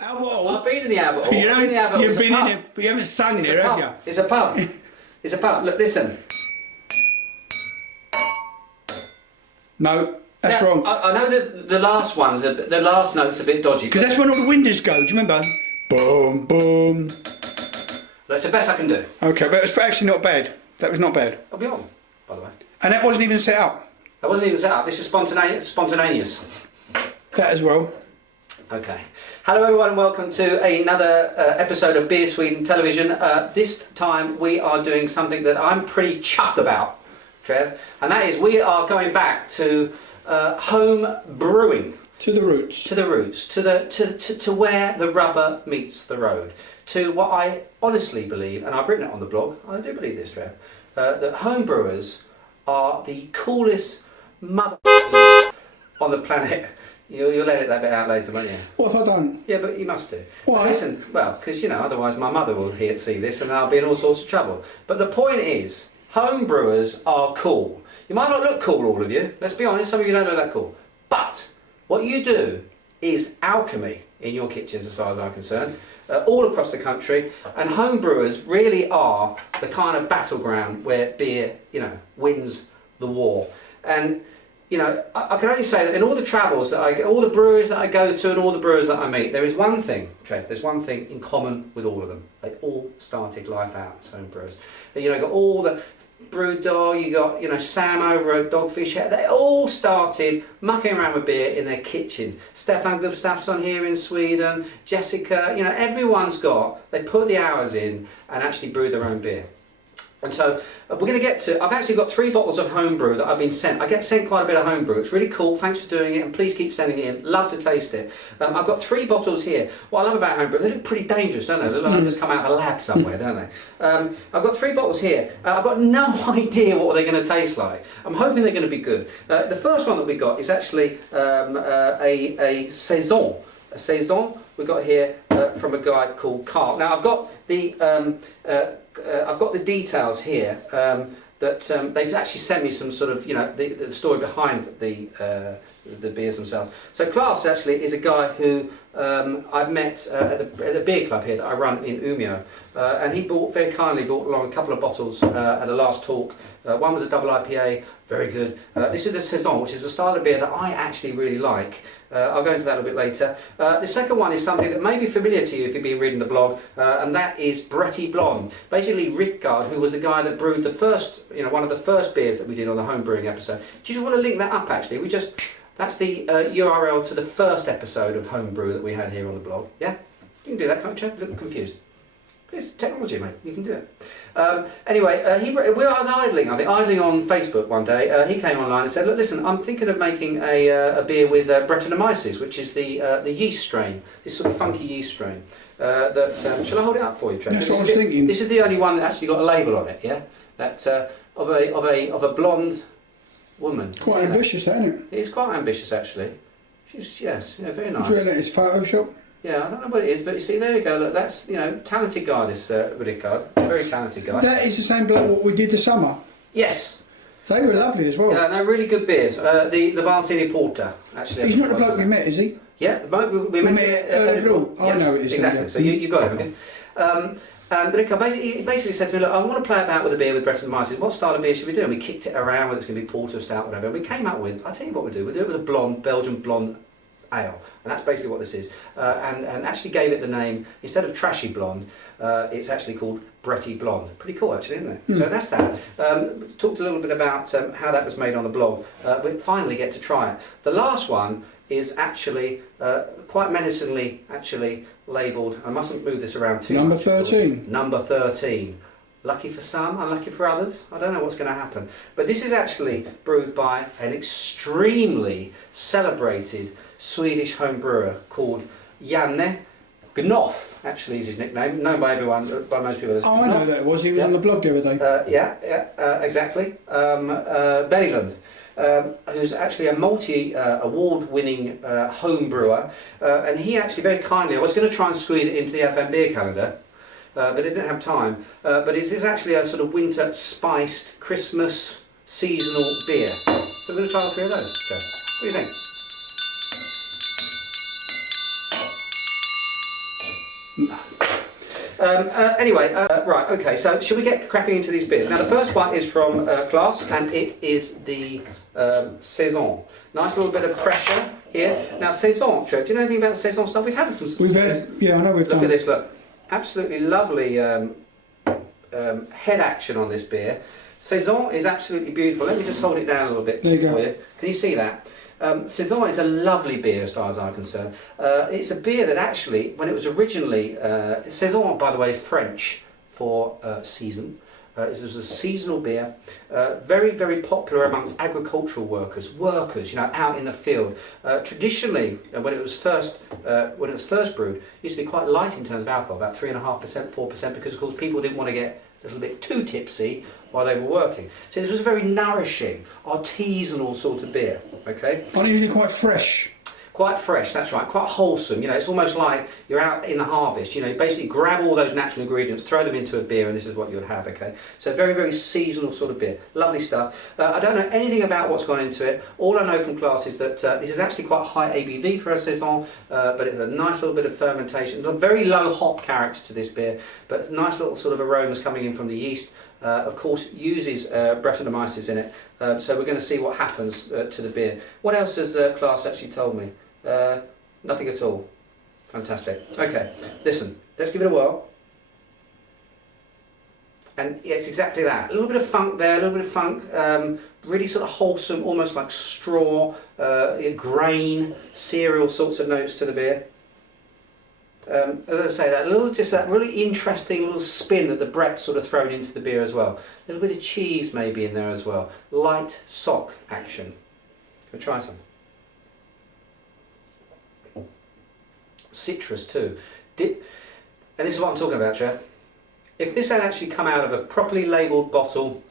Albert Hall? I've been in the Albert Hall. You know, I've been in the Albert Hall. you've It's a been in pub. it, but you haven't sung It's there, a have pub. you? It's a pub. It's a pub. Look, listen. No, that's Now, wrong. I know that the last the last note's a bit dodgy. Because that's when all the windows go, do you remember? Boom, boom. That's the best I can do. Okay, but it's actually not bad. That was not bad. I'll be on, by the way. And that wasn't even set up. I wasn't even set up. This is spontaneous. That as well. Okay. Hello everyone and welcome to another episode of Beer Sweden Television. This time we are doing something that I'm pretty chuffed about, Trev, and that is we are going back to home brewing. To the roots. To the roots, to where the rubber meets the road. To what I honestly believe, and I've written it on the blog, I do believe this, Trev, that home brewers are the coolest mother on the planet. You'll edit that bit out later, won't you? What have I done? Yeah, but you must do. Why? Listen, well, because, you know, otherwise my mother will see this and I'll be in all sorts of trouble. But the point is, home brewers are cool. You might not look cool, all of you. Let's be honest, some of you don't look that cool. But what you do is alchemy in your kitchens, as far as I'm concerned, all across the country. And home brewers really are the kind of battleground where beer, you know, wins the war. And you know, I can only say that in all the travels that I, all the breweries that I go to and all the brewers that I meet, there is one thing, Trev, there's one thing in common with all of them. They all started life out as home brewers. You know, you got all the Brewdog, you got, you know, Sam over at Dogfish Head, they all started mucking around with beer in their kitchen. Stefan Gustafsson here in Sweden, Jessica, you know, everyone's got, they put the hours in and actually brew their own beer. And so we're going to get to, I've actually got 3 bottles of homebrew that I've been sent. I get sent quite a bit of homebrew. It's really cool. Thanks for doing it and please keep sending it in. Love to taste it. I've got 3 bottles here. What I love about homebrew, they look pretty dangerous, don't they? They look like they just come out of a lab somewhere, don't they? I've got 3 bottles here. I've got no idea what they're going to taste like. I'm hoping they're going to be good. The first one that we got is actually a saison. A saison we got here from a guy called Carl. Now I've got the details here that they've actually sent me some sort of, you know, the story behind the beers themselves. So Klaus actually is a guy who I've met at the beer club here that I run in Umeå, and he very kindly brought along a couple of bottles at the last talk. One was a double IPA, very good. This is the Saison, which is a style of beer that I actually really like. I'll go into that a little bit later. The second one is something that may be familiar to you if you've been reading the blog, and that is Bretty Blonde. Basically, Rickard, who was the guy that brewed the first, you know, one of the first beers that we did on the home brewing episode. Do you just want to link that up? Actually, that's the URL to the first episode of Homebrew that we had here on the blog. Yeah, you can do that, can't you? A little confused. It's technology, mate. You can do it. Anyway, we were idling on Facebook one day. He came online and said, "Look, listen, I'm thinking of making a beer with Brettanomyces, which is the yeast strain, this sort of funky yeast strain. Shall I hold it up for you, Trevor? That's what I was thinking. This is the only one that actually got a label on it. Yeah, that of a blonde woman. Quite ambitious, isn't it? It is quite ambitious, actually. Yes, yeah, very nice. It's really, it's Photoshop. Yeah, I don't know what it is, but you see, there we go. Look, that's, you know, talented guy. This Rickard, very talented guy. That is the same bloke what we did this summer. Yes. They were lovely as well. Yeah, they're really good beers. The Varsini Porter, actually. He's not the bloke we met, is he? Yeah, we met at all. Yes, I know it is. Exactly. So you got it. Okay. And Rickard basically said to me, look, I want to play about with a beer with Brettanomyces. What style of beer should we do? And we kicked it around, whether it's going to be porter, stout, whatever. We came up with, I'll tell you what we do it with a blonde, Belgian blonde ale. And that's basically what this is. And actually gave it the name, instead of Trashy Blonde, it's actually called Bretty Blonde. Pretty cool, actually, isn't it? So that's that. Talked a little bit about how that was made on the blog. We finally get to try it. The last one is actually quite menacingly labelled. I mustn't move this around too Number much. 13. Number 13. Lucky for some, unlucky for others. I don't know what's going to happen. But this is actually brewed by an extremely celebrated Swedish home brewer called Janne Gnoff, actually is his nickname, known by everyone, by most people as Oh, I know that it was. He was on the blog the other day. Exactly. Berglund. Who's actually a multi-award-winning home brewer, and he actually very kindly, I was going to try and squeeze it into the FM beer calendar, but I didn't have time, but it is actually a sort of winter spiced Christmas seasonal beer. So I'm going to try all 3 of those. So, what do you think? Anyway, right, okay, so should we get cracking into these beers? Now the first one is from Class, and it is the Saison. Nice little bit of pressure here. Now Saison, Trev, do you know anything about the Saison stuff? We've had some... We've had, yeah, I know we've done. Look at this, look. Absolutely lovely head action on this beer. Saison is absolutely beautiful. Let me just hold it down a little bit for you. Can you see that? Saison is a lovely beer as far as I'm concerned. It's a beer that actually, when it was originally, Saison, by the way, is French for season. This was a seasonal beer, very, very popular amongst agricultural workers, you know, out in the field. Traditionally, when it was first brewed, it used to be quite light in terms of alcohol, about 3.5%, 4%, because of course people didn't want to get a little bit too tipsy while they were working. So this was a very nourishing, artisanal sort of beer, okay? Unusually quite fresh. Quite fresh, that's right, quite wholesome. You know, it's almost like you're out in the harvest. You know, you basically grab all those natural ingredients, throw them into a beer, and this is what you'll have, okay? So very, very seasonal sort of beer. Lovely stuff. I don't know anything about what's gone into it. All I know from Class is that this is actually quite a high ABV for a Saison, but it's a nice little bit of fermentation. A very low hop character to this beer, but nice little sort of aromas coming in from the yeast. Of course, uses Brettanomyces in it, so we're going to see what happens to the beer. What else has Class actually told me? Nothing at all. Fantastic. Okay, listen, let's give it a whirl. And yeah, it's exactly that. A little bit of funk there, a little bit of funk, really sort of wholesome, almost like straw, grain, cereal sorts of notes to the beer. As I say, that really interesting little spin that the Brett's sort of thrown into the beer as well. A little bit of cheese maybe in there as well. Light sock action. We'll try some. Citrus too. And this is what I'm talking about, Trev. If this had actually come out of a properly labelled bottle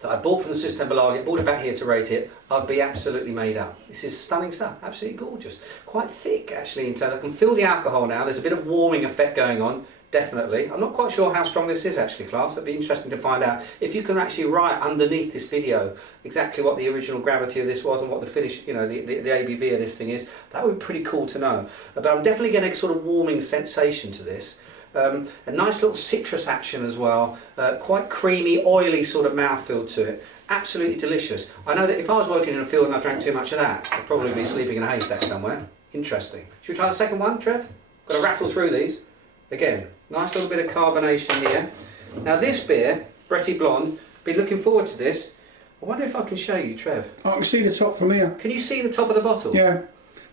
that I bought from the Systembolaget, bought it back here to rate it, I'd be absolutely made up. This is stunning stuff, absolutely gorgeous. Quite thick actually in terms, I can feel the alcohol now, there's a bit of warming effect going on, definitely. I'm not quite sure how strong this is actually, Class. It'd be interesting to find out. If you can actually write underneath this video exactly what the original gravity of this was and what the finish, you know, the ABV of this thing is, that would be pretty cool to know. But I'm definitely getting a sort of warming sensation to this. A nice little citrus action as well, quite creamy, oily sort of mouthfeel to it. Absolutely delicious. I know that if I was working in a field and I drank too much of that, I'd probably be sleeping in a haystack somewhere. Interesting. Should we try the second one, Trev? Got to rattle through these. Again, nice little bit of carbonation here. Now this beer, Bretty Blonde, been looking forward to this. I wonder if I can show you, Trev. I can see the top from here. Can you see the top of the bottle? Yeah.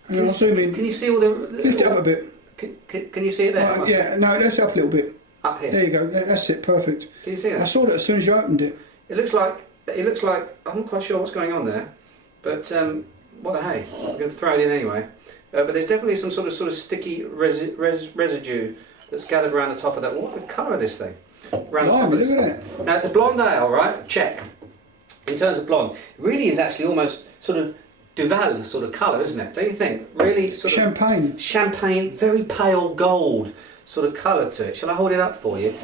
Can you see all the... Lift it up a bit. Can you see it there? Yeah, no, that's up a little bit. Up here. There you go. That's it. Perfect. Can you see that? I saw that as soon as you opened it. It looks like I'm not quite sure what's going on there, but what the hey? I'm going to throw it in anyway. But there's definitely some sort of sticky residue that's gathered around the top of that. What the colour of this thing? Around the top of this. Look at that. Now it's a blonde ale, right? Check. In terms of blonde, it really is actually almost sort of Duval sort of colour, isn't it? Don't you think? Really sort of champagne, very pale gold sort of colour to it. Shall I hold it up for you?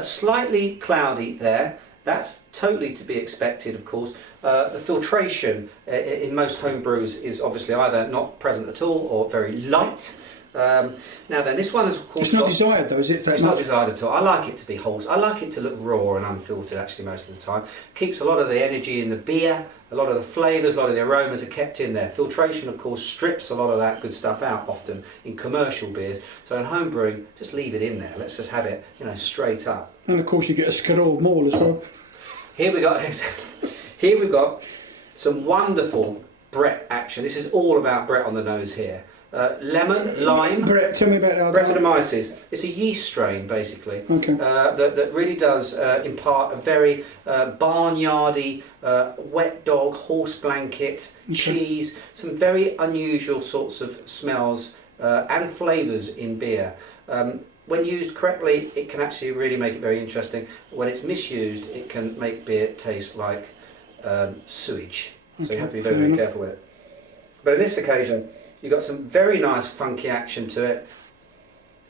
Slightly cloudy there. That's totally to be expected, of course. The filtration in most home brews is obviously either not present at all or very light. Now then, this one is of course... It's not desired though, is it? It's not desired at all. I like it to be wholesome. I like it to look raw and unfiltered actually most of the time. Keeps a lot of the energy in the beer, a lot of the flavours, a lot of the aromas are kept in there. Filtration of course strips a lot of that good stuff out often in commercial beers. So in home brewing, just leave it in there. Let's just have it, you know, straight up. And of course you get a Skirol Mall as well. Here we've got some wonderful Brett action. This is all about Brett on the nose here. Lemon, lime. Brett, tell me about that. Brettanomyces. It's a yeast strain basically. Okay. That really does impart a very barnyardy, wet dog, horse blanket, cheese, some very unusual sorts of smells and flavours in beer. When used correctly, it can actually really make it very interesting. When it's misused, it can make beer taste like sewage. So you have to be very, very careful with it. But on this occasion, you've got some very nice funky action to it.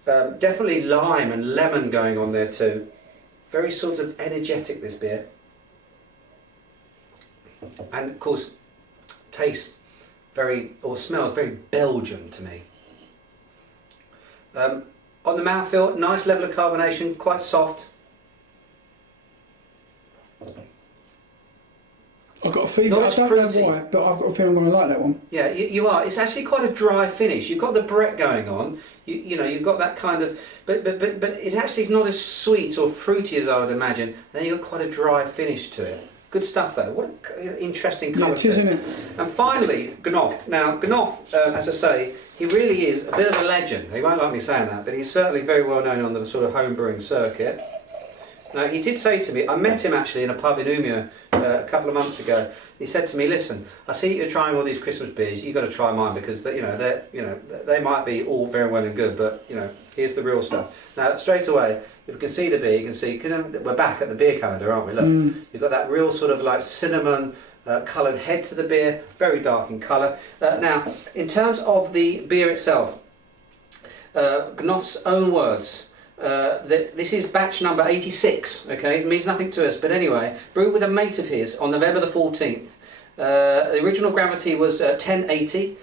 Definitely lime and lemon going on there too. Very sort of energetic, this beer. And of course, tastes very, or smells very Belgian to me. On the mouthfeel, nice level of carbonation, quite soft. I've got a feeling, Not I as don't fruity. know why, but I've got a feeling I'm going to like that one. Yeah, you are. It's actually quite a dry finish. You've got the Brett going on. You know, you've got that kind of, but it's actually not as sweet or fruity as I would imagine. And then you've got quite a dry finish to it. Good stuff though. What an interesting colour. Yeah, it is, isn't it? And finally, Gnoff. Now, Gnoff, as I say, he really is a bit of a legend. He won't like me saying that, but he's certainly very well known on the sort of home brewing circuit. Now, he did say to me, I met him actually in a pub in Umeå a couple of months ago. He said to me, listen, I see you're trying all these Christmas beers, you've got to try mine because they might be all very well and good, but here's the real stuff. Now, straight away, if you can see the beer, you can see, we're back at the beer calendar, aren't we? Look, you've got that real sort of like cinnamon coloured head to the beer, very dark in colour. Now, in terms of the beer itself, Gnoff's own words, this is batch number 86, okay, it means nothing to us, but anyway, brewed with a mate of his on November the 14th. The original gravity was 1080,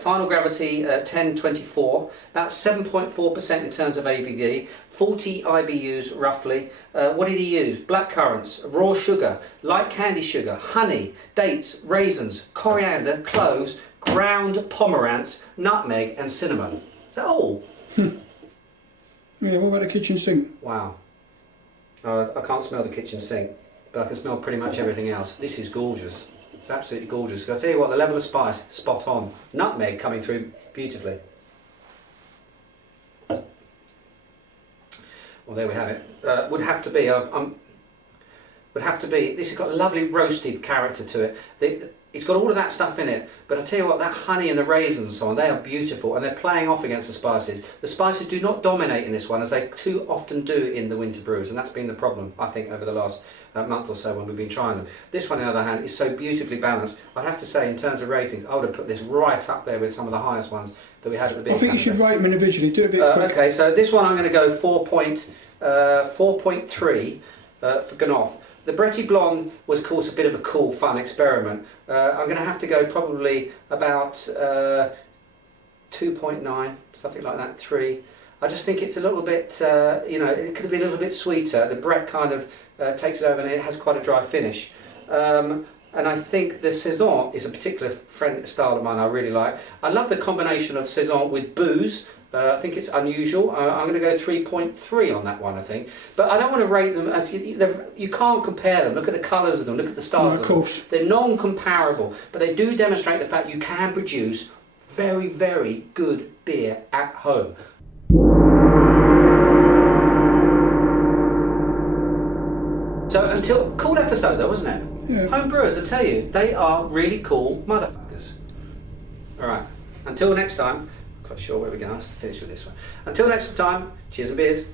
final gravity 1024, about 7.4% in terms of ABV, 40 IBUs roughly. What did he use? Black currants, raw sugar, light candy sugar, honey, dates, raisins, coriander, cloves, ground pomeranz, nutmeg and cinnamon. Is that all? Yeah, what about the kitchen sink? Wow. I can't smell the kitchen sink, but I can smell pretty much everything else. This is gorgeous. It's absolutely gorgeous. I'll tell you what, the level of spice, spot on. Nutmeg coming through beautifully. Well, there we have it. Would have to be, this has got a lovely roasted character to it. It's got all of that stuff in it, but I tell you what, that honey and the raisins and so on, they are beautiful, and they're playing off against the spices. The spices do not dominate in this one, as they too often do in the winter brews, and that's been the problem, I think, over the last month or so when we've been trying them. This one, on the other hand, is so beautifully balanced. I'd have to say, in terms of ratings, I would have put this right up there with some of the highest ones that we had at the beer. I think you should rate them individually, do a bit quick. Okay, so this one I'm going to go 4.3 for Gnoff. The Bretty Blonde was, of course, a bit of a cool, fun experiment. I'm going to have to go probably about 2.9, something like that, 3. I just think it's a little bit, it could be a little bit sweeter. The Brett kind of takes it over and it has quite a dry finish. And I think the Saison is a particular style of mine I really like. I love the combination of Saison with booze. I think it's unusual. I'm going to go 3.3 on that one, I think. But I don't want to rate them as... You can't compare them. Look at the colours of them. Look at the style of them. Of course. They're non-comparable. But they do demonstrate the fact you can produce very, very good beer at home. So, cool episode though, wasn't it? Yeah. Home brewers, I tell you, they are really cool motherfuckers. Alright, until next time... Quite sure where we're going to finish with this one. Until next time, cheers and beers.